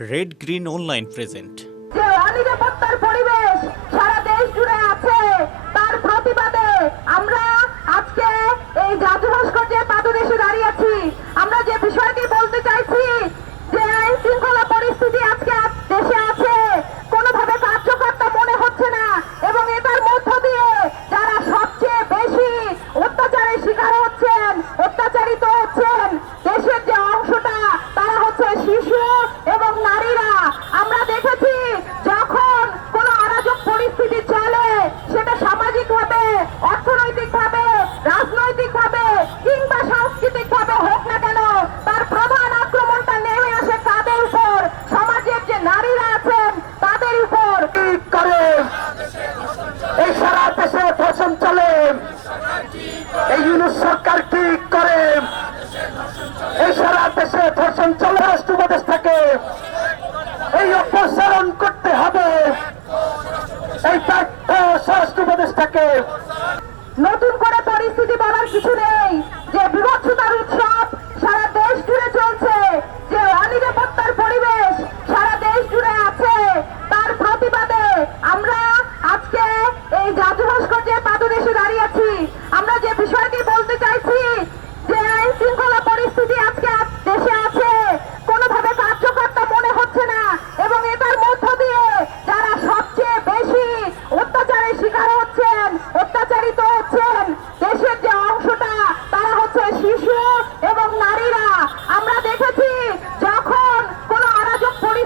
Red green online present পরিবেশ সারা দেশ জুড়ে করতে হবে। এই তথ্য স্বরাষ্ট্র উপদেষ্টাকে নতুন করে পরিস্থিতি বলার কিছু নেই।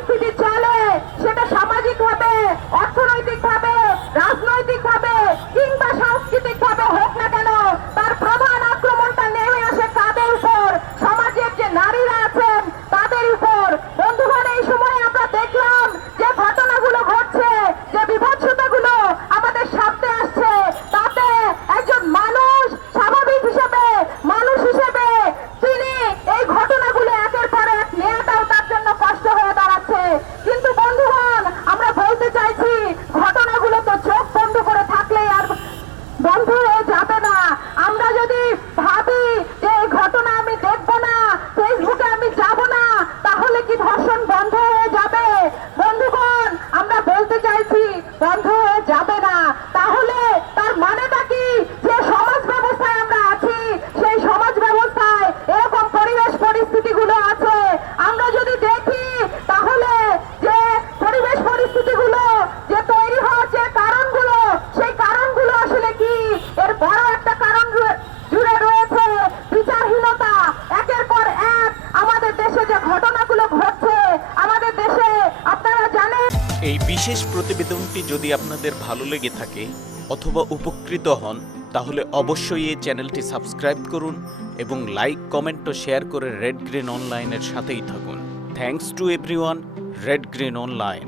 কর্মসূচি চলে বন্ধ হয়ে যাবে না। আমরা যদি ভাবি যে এই ঘটনা আমি দেখব না, ফেসবুকে আমি যাব না, তাহলে কি ধর্ষণ বন্ধ হয়ে যাবে? বন্ধুগণ, আমরা বলতে চাইছি, বন্ধ হয়ে যাবে ঘটনাগুলো ঘটছে আমাদের দেশে, আপনারা জানেন। এই বিশেষ প্রতিবেদনটি যদি আপনাদের ভালো লেগে থাকে অথবা উপকৃত হন, তাহলে অবশ্যই এই চ্যানেলটি সাবস্ক্রাইব করুন এবং লাইক, কমেন্ট ও শেয়ার করে রেড গ্রিন অনলাইনের সাথেই থাকুন। Thanks to everyone red green online